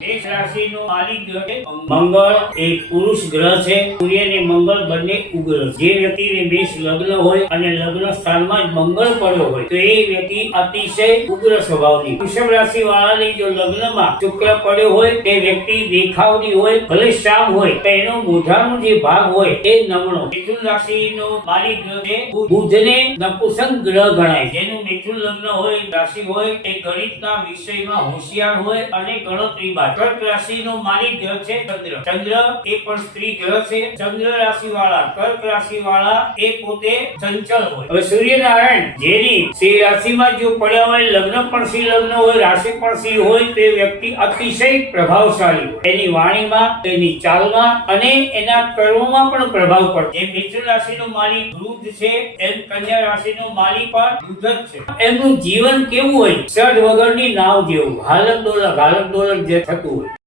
મેષ રાશિનો માલિક ગ્રહ છે મંગળ. એ પુરુષ ગ્રહ છે. સૂર્ય અને મંગળ બંને ઉગ્ર. જે વ્યક્તિને મેષ લગ્ન હોય અને લગ્ન સ્થાનમાં જ મંગળ પડ્યો હોય તો એ વ્યક્તિ અતિશય ઉગ્ર સ્વભાવની. વૃષભ રાશિ વાળાની જો લગ્નમાં શુક્ર પડ્યો હોય તે વ્યક્તિ દેખાવની હોય, ભલે શામ હોય તો એનો મોઢાનો જે ભાગ હોય એ નમણો. મિથુન રાશિનો માલિક ગ્રહ છે બુધને નપુંસક ગ્રહ ગણાય. જેનું મિથુન લગ્ન હોય, રાશિ હોય તે ગણિતના વિષયમાં હોશિયાર હોય અને ગણતરીમાં. કર્ક રાશિનો માલિક ગ્રહ છે ચંદ્ર. ચંદ્ર એ પણ સ્ત્રી ગ્રહ છે. ચંદ્ર રાશિ વાળા, કર્ક રાશિ વાળા એ પોતે ચંચળ હોય. હવે સૂર્યનારાયણ જેની સિંહ રાશિમાં જો પડ્યા હોય, લગ્ન પણ સિંહ લગ્ન હોય, રાશિ પણ સિંહ હોય, તે વ્યક્તિ અતિશય પ્રભાવશાળી હોય. એની વાણીમાં, એની ચાલમાં અને એના કર્મોમાં પણ પ્રભાવ પડે. જે મિથુન રાશિનો માલિક વૃદ્ધ છે એમ કન્યા રાશિનો માલિક પણ વૃદ્ધ જ છે. એમનું જીવન કેવું હોય? સડ વગરની નાવ જેવું, હાલક ડોલક જે થતું હોય.